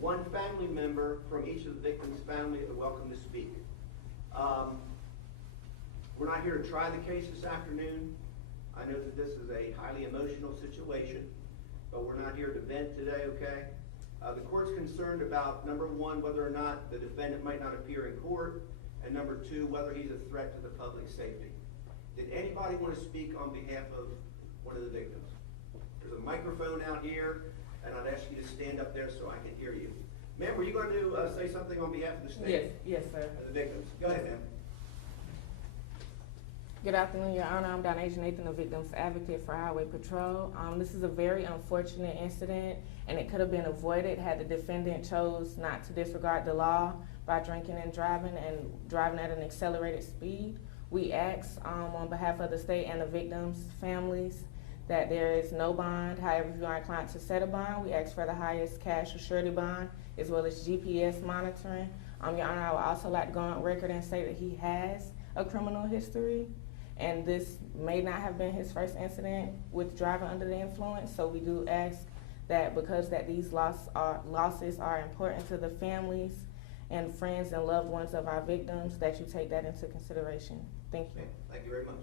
one family member from each of the victims' family are welcome to speak. We're not here to try the case this afternoon. I know that this is a highly emotional situation, but we're not here to vent today, okay? The court's concerned about, number one, whether or not the defendant might not appear in court, and number two, whether he's a threat to the public safety. Did anybody want to speak on behalf of one of the victims? There's a microphone out here, and I'd ask you to stand up there so I can hear you. Ma'am, were you going to say something on behalf of the state? Yes, sir. Of the victims. Go ahead, ma'am. Good afternoon, Your Honor. I'm Donasia Nathan, the Victims Advocate for Highway Patrol. This is a very unfortunate incident, and it could have been avoided had the defendant chose not to disregard the law by drinking and driving at an accelerated speed. We ask on behalf of the state and the victims' families that there is no bond. However, if you are inclined to set a bond, we ask for the highest cash or surety bond, as well as GPS monitoring. Your Honor, I would also like to go on record and say that he has a criminal history, and this may not have been his first incident with driving under the influence. So we do ask that because that these losses are important to the families and friends and loved ones of our victims, that you take that into consideration. Thank you. Okay, thank you very much.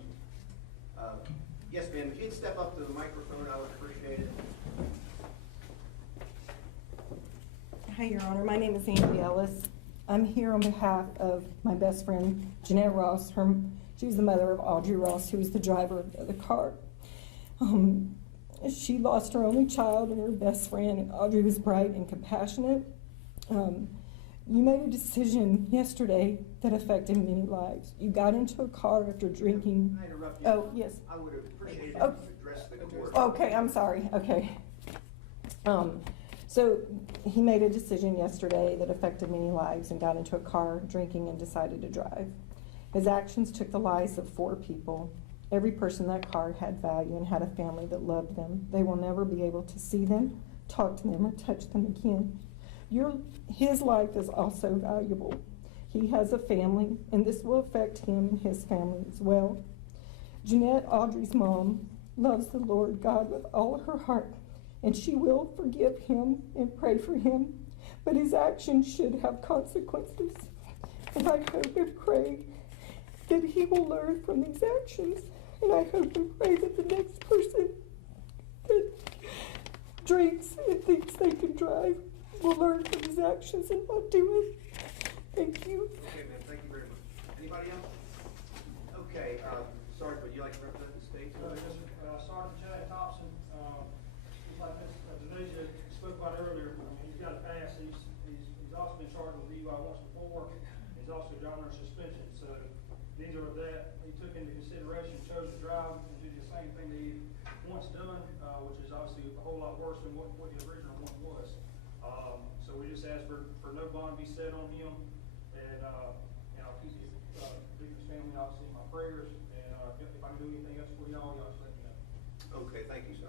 Yes, ma'am, if you'd step up to the microphone, I would appreciate it. Hi, Your Honor. My name is Andy Ellis. I'm here on behalf of my best friend, Jeanette Ross. She was the mother of Audrey Ross, who was the driver of the car. She lost her only child and her best friend, and Audrey was bright and compassionate. You made a decision yesterday that affected many lives. You got into a car after drinking. Can I interrupt you? Oh, yes. I would have appreciated Oh. if you address the court. Okay, I'm sorry. Okay. So he made a decision yesterday that affected many lives and got into a car drinking and decided to drive. His actions took the lives of 4 people. Every person in that car had value and had a family that loved them. They will never be able to see them, talk to them, or touch them again. His life is also valuable. He has a family, and this will affect him and his family as well. Jeanette, Audrey's mom, loves the Lord God with all her heart, and she will forgive him and pray for him, but his actions should have consequences. And I hope and pray that he will learn from these actions, and I hope and pray that the next person that drinks and thinks they can drive will learn from his actions and not do it. Thank you. Okay, ma'am, thank you very much. Anybody else? Okay, Sergeant, would you like to represent the state? Yes, sir. Sergeant Chad Thompson, just like Ms. Denasia spoke about earlier, I mean, he's got a pass. He's also been charged with DUI once before. He's also got under suspension. So these are that he took into consideration, chose to drive and do the same thing that he once done, which is obviously a whole lot worse than what the original one was. So we just ask for no bond be set on him, and I'll keep the victim's family obviously in my prayers, and if I can do anything else for y'all just let me know. Okay, thank you, sir.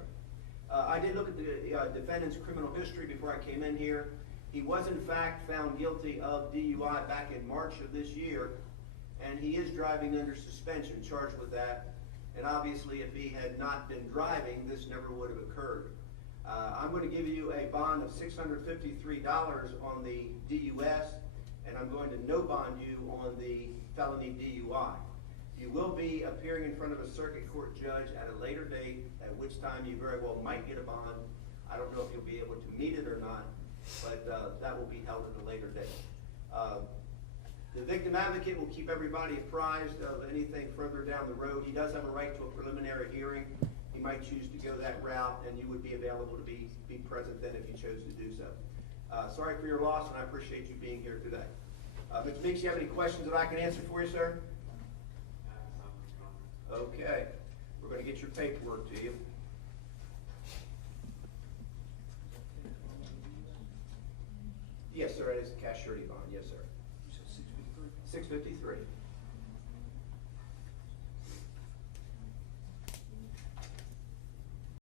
I did look at the defendant's criminal history before I came in here. He was in fact found guilty of DUI back in March of this year, and he is driving under suspension, charged with that. And obviously, if he had not been driving, this never would have occurred. I'm going to give you a bond of $653 on the DUS, and I'm going to no bond you on the felony DUI. You will be appearing in front of a circuit court judge at a later date, at which time you very well might get a bond. I don't know if you'll be able to meet it or not, but that will be held at a later date. The victim advocate will keep everybody apprised of anything further down the road. He does have a right to a preliminary hearing. He might choose to go that route, and you would be available to be present then if you chose to do so. Sorry for your loss, and I appreciate you being here today. Mr. Meeks, you have any questions that I can answer for you, sir? Okay. We're going to get your paperwork to you. Yes, sir. It is a cash surety bond. Yes, sir. You said 653? 653.